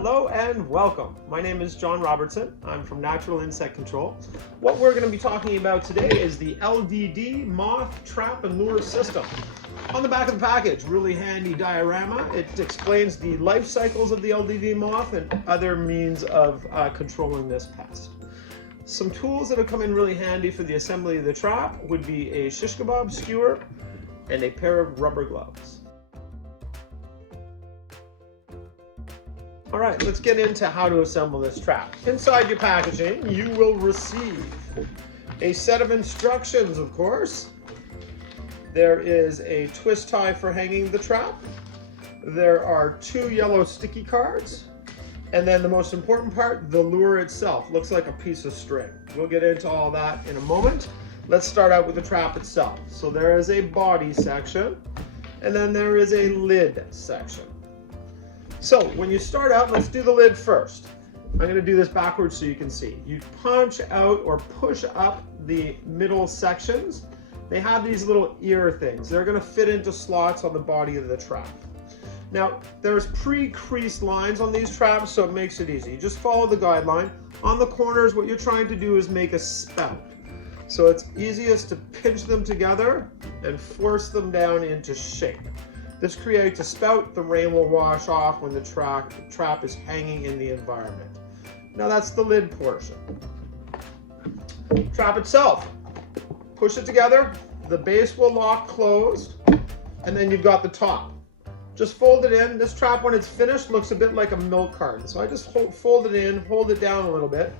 Hello and welcome. My name is John Robertson. I'm from Natural Insect Control. What we're going to be talking about today is the LDD moth trap and lure system. On the back of the package, really handy diorama. It explains the life cycles of the LDD moth and other means of controlling this pest. Some tools that have come in really handy for the assembly of the trap would be a shish kebab skewer and a pair of rubber gloves. All right, let's get into how to assemble this trap. Inside your packaging, you will receive a set of instructions, of course. There is a twist tie for hanging the trap. There are 2 yellow sticky cards. And then the most important part, the lure itself. Looks like a piece of string. We'll get into all that in a moment. Let's start out with the trap itself. So there is a body section, and then there is a lid section. So when you start out, let's do the lid first. I'm going to do this backwards so you can see. You punch out or push up the middle sections. They have these little ear things. They're going to fit into slots on the body of the trap. Now, there's pre-creased lines on these traps, so it makes it easy. You just follow the guideline. On the corners, what you're trying to do is make a spout. So it's easiest to pinch them together and force them down into shape. This creates a spout. The rain will wash off when the trap is hanging in the environment. Now that's the lid portion. Trap itself. Push it together. The base will lock closed. And then you've got the top. Just fold it in. This trap, when it's finished, looks a bit like a milk carton. So I just fold it in, hold it down a little bit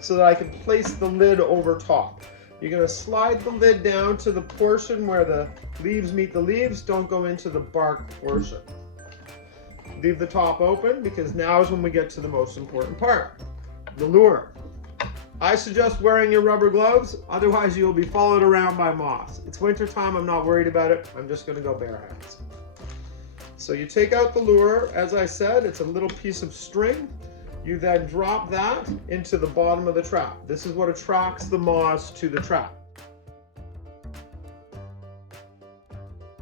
so that I can place the lid over top. You're going to slide the lid down to the portion where the leaves meet the leaves. Don't go into the bark portion. Leave the top open because now is when we get to the most important part, the lure. I suggest wearing your rubber gloves, otherwise you'll be followed around by moths. It's winter time, I'm not worried about it. I'm just going to go bare hands. So you take out the lure. As I said, it's a little piece of string. You then drop that into the bottom of the trap. This is what attracts the moths to the trap.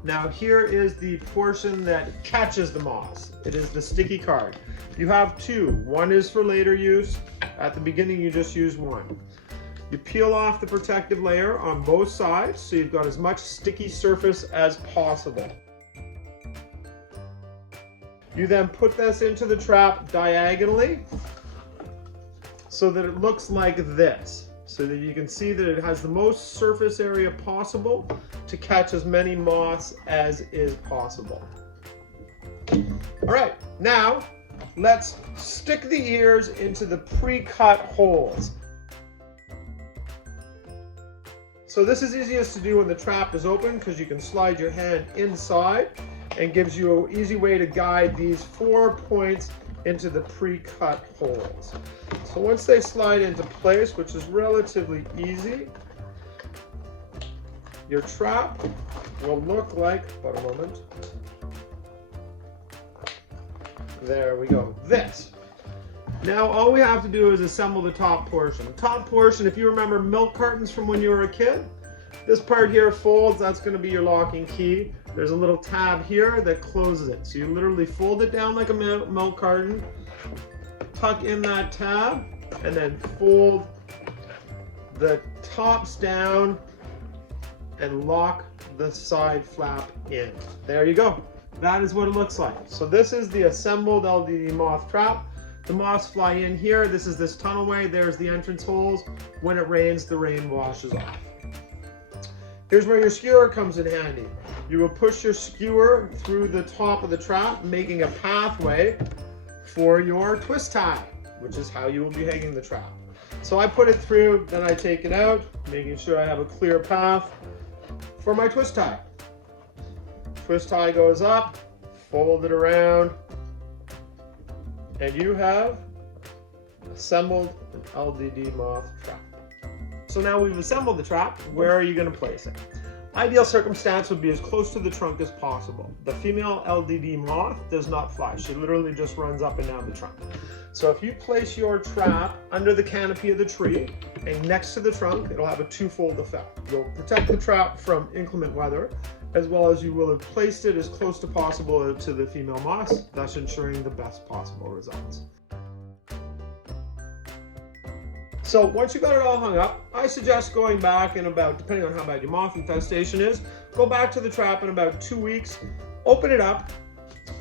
Now here is the portion that catches the moths. It is the sticky card. You have 2. One is for later use. At the beginning you just use one. You peel off the protective layer on both sides so you've got as much sticky surface as possible. You then put this into the trap diagonally so that it looks like this, so that you can see that it has the most surface area possible to catch as many moths as is possible. All right, now let's stick the ears into the pre-cut holes. So this is easiest to do when the trap is open because you can slide your hand inside and gives you an easy way to guide these 4 points into the pre-cut holes. So once they slide into place, which is relatively easy, your trap will look like, about a moment, there we go, this. Now all we have to do is assemble the top portion. The top portion, if you remember milk cartons from when you were a kid, this part here folds, that's going to be your locking key. There's a little tab here that closes it. So you literally fold it down like a milk carton, tuck in that tab, and then fold the tops down and lock the side flap in. There you go. That is what it looks like. So this is the assembled LDD moth trap. The moths fly in here. This is this tunnelway. There's the entrance holes. When it rains, the rain washes off. Here's where your skewer comes in handy. You will push your skewer through the top of the trap, making a pathway for your twist tie, which is how you will be hanging the trap. So I put it through, then I take it out, making sure I have a clear path for my twist tie. Twist tie goes up, fold it around, and you have assembled an LDD moth trap. So now we've assembled the trap, where are you going to place it? Ideal circumstance would be as close to the trunk as possible. The female LDD moth does not fly. She literally just runs up and down the trunk. So if you place your trap under the canopy of the tree and next to the trunk, it'll have a twofold effect. You'll protect the trap from inclement weather, as well as you will have placed it as close to possible to the female moths, thus ensuring the best possible results. So once you got it all hung up, I suggest going back in about, depending on how bad your moth infestation is, go back to the trap in about 2 weeks, open it up.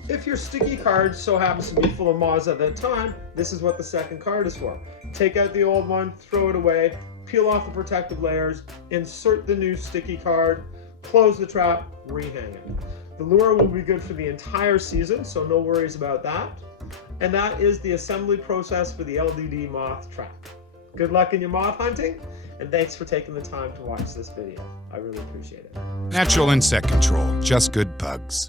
If your sticky card so happens to be full of moths at that time, this is what the second card is for. Take out the old one, throw it away, peel off the protective layers, insert the new sticky card, close the trap, rehang it. The lure will be good for the entire season, so no worries about that. And that is the assembly process for the LDD moth trap. Good luck in your moth hunting, and thanks for taking the time to watch this video. I really appreciate it. Natural insect control, just good bugs.